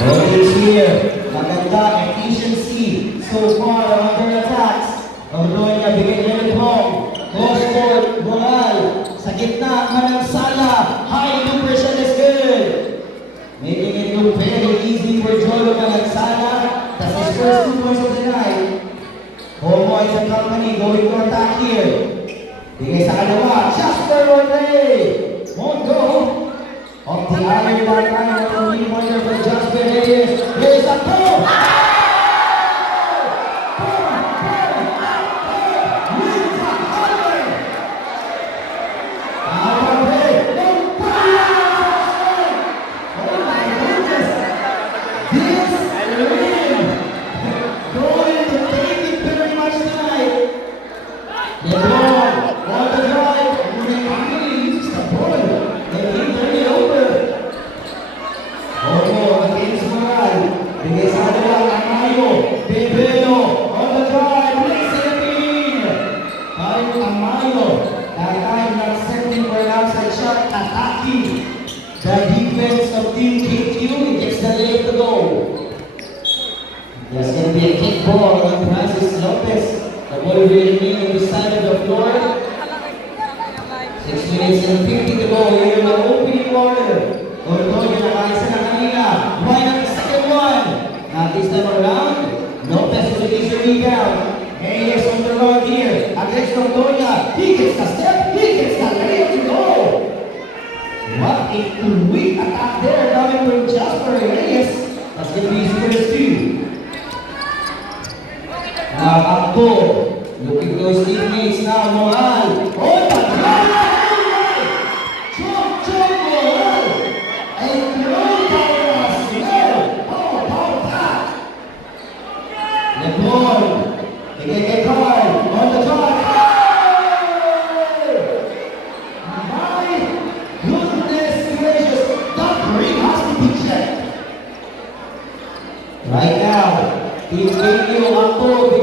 Rodgers here. Maganda efficiency so far on their attacks. Although niya bigay niya ng home. Cross court, Moral. Sa gitna, Manansala. High pressure is good. Making it look very easy for Jolo Manansala. That's his first 2 points of the night. Homo is a company going to attack here. Bigay sa kalawa. Jasper Rodriguez. Won't go. Off the iron bar line of the 3-pointer for Jasper Reyes. Here's a goal! The defense of Team KQ gets the leg to go. There's going to be a kick ball on Francis Lopez. The ball will remain on the side of the floor. 6 minutes and 50 to go here in the opening quarter. Ordoño nakaisa na kanina. Right on the second one. Now this time around, Lopez will release the rebound. Reyes on the run here. Against Ordoño. He gets the step. He gets the layup to go. What a quick attack there coming from Jasper Reyes. That's going to be his first 2. Now Akbo, looking to his teammates now, Moral. Oh, the Chop, Moral. And throw down as well. How about that? LeBron, they Carl on the top. Right now, Team KQ, Akbo,